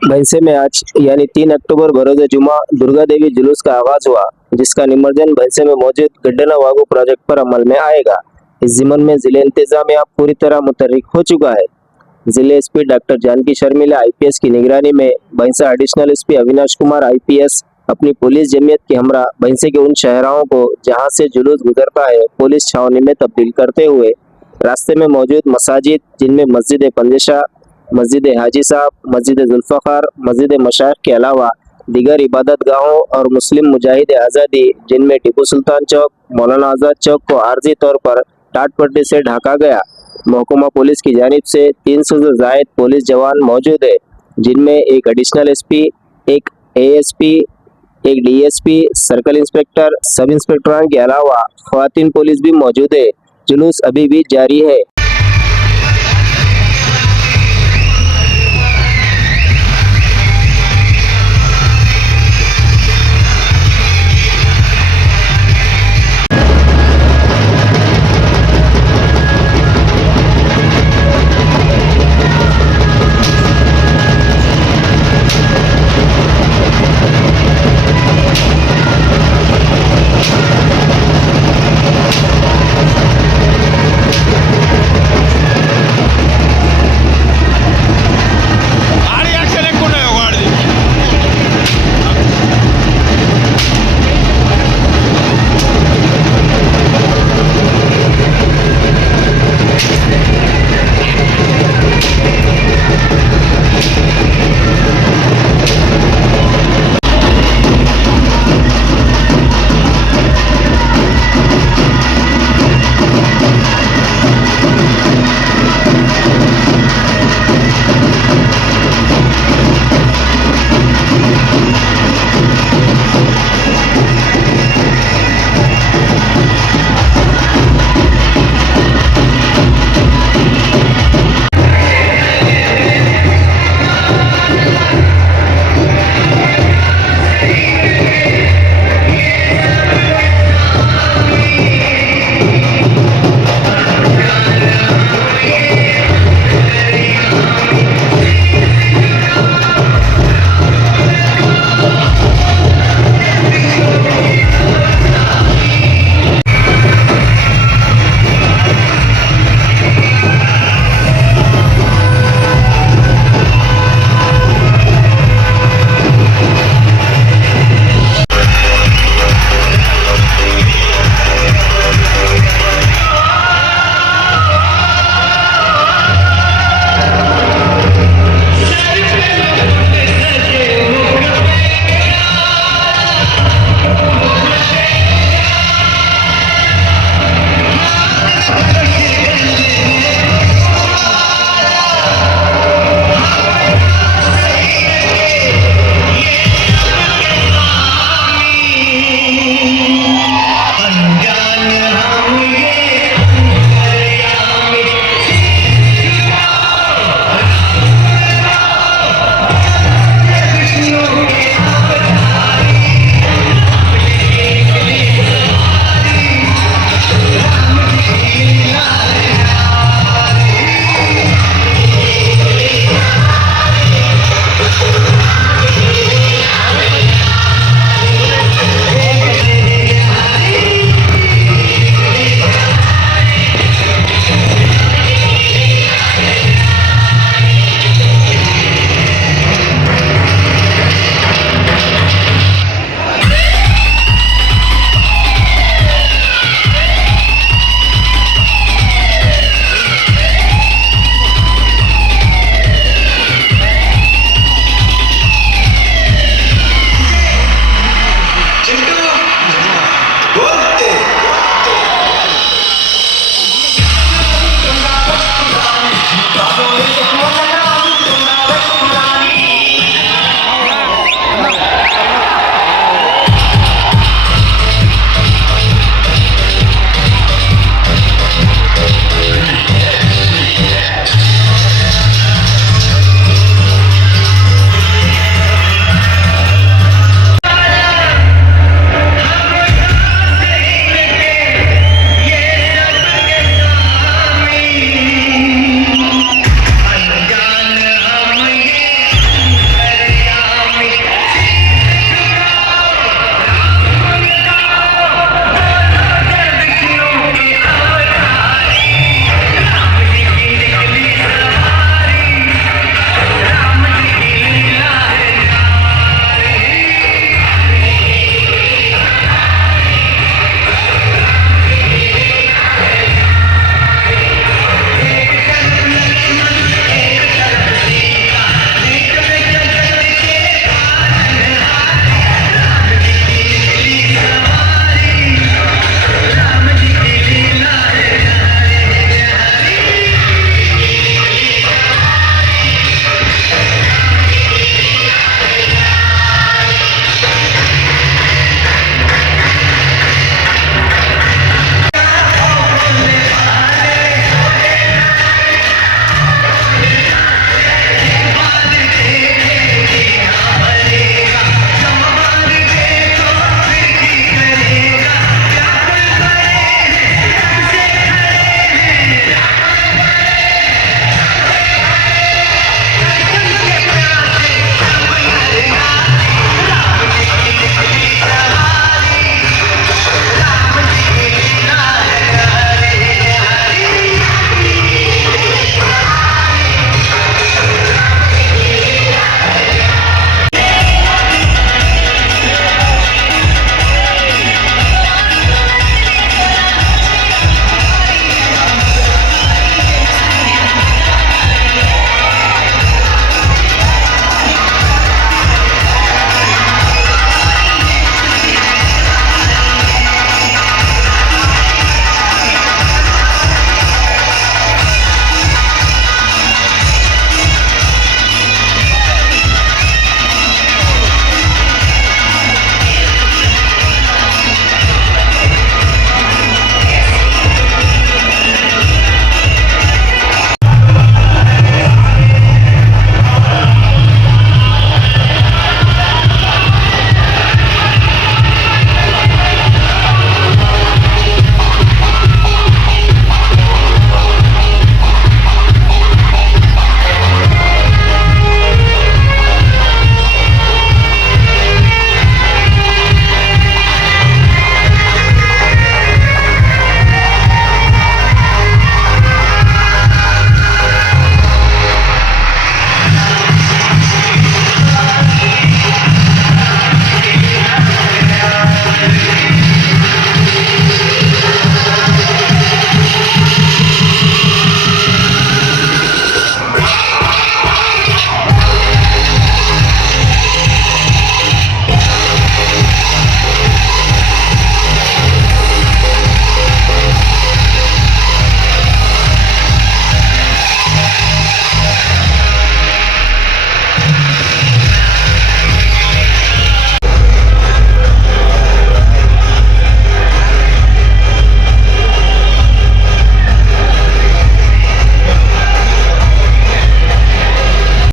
भैंसे में आज यानी 3 अक्टूबर बरोज जुमा दुर्गा देवी जुलूस का आगाज हुआ, जिसका निमज्जन भैंसे में मौजूद गड्ढना वागू प्रोजेक्ट पर अमल में आएगा। इस जिमन में जिले इंतजामिया पूरी तरह मुतहरिक हो चुका है। जिले SP doctor Janki Sharmila IPS की निगरानी में Bhainsa additional SP Avinash Kumar IPS अपनी पुलिस जमीयत के हमरा भैंसे के उन शहरों को जहां से जुलूस गुजरता है पुलिस छावनी में तब्दील करते हुए रास्ते में मौजूद मसाजिद, जिनमें मस्जिद पंजेशा, मस्जिद हाजी साहब, मस्जिद जुल्फ़ाकार, मस्जिद मशाइख के अलावा दीगर इबादत गाहों और मुस्लिम मुजाहिद आज़ादी, जिनमें टीपू सुल्तान चौक, मौलाना आज़ाद चौक को आर्जी तौर पर टाट पट्टी से ढका गया। महकुमा पुलिस की जानिब से 300 से जायद पुलिस जवान मौजूद है, जिनमें एक एडिशनल एसपी, एक एएसपी, एक DSP, circle inspector, sub inspector के अलावा ख्वातीन पुलिस भी मौजूद है। जुलूस अभी भी जारी है।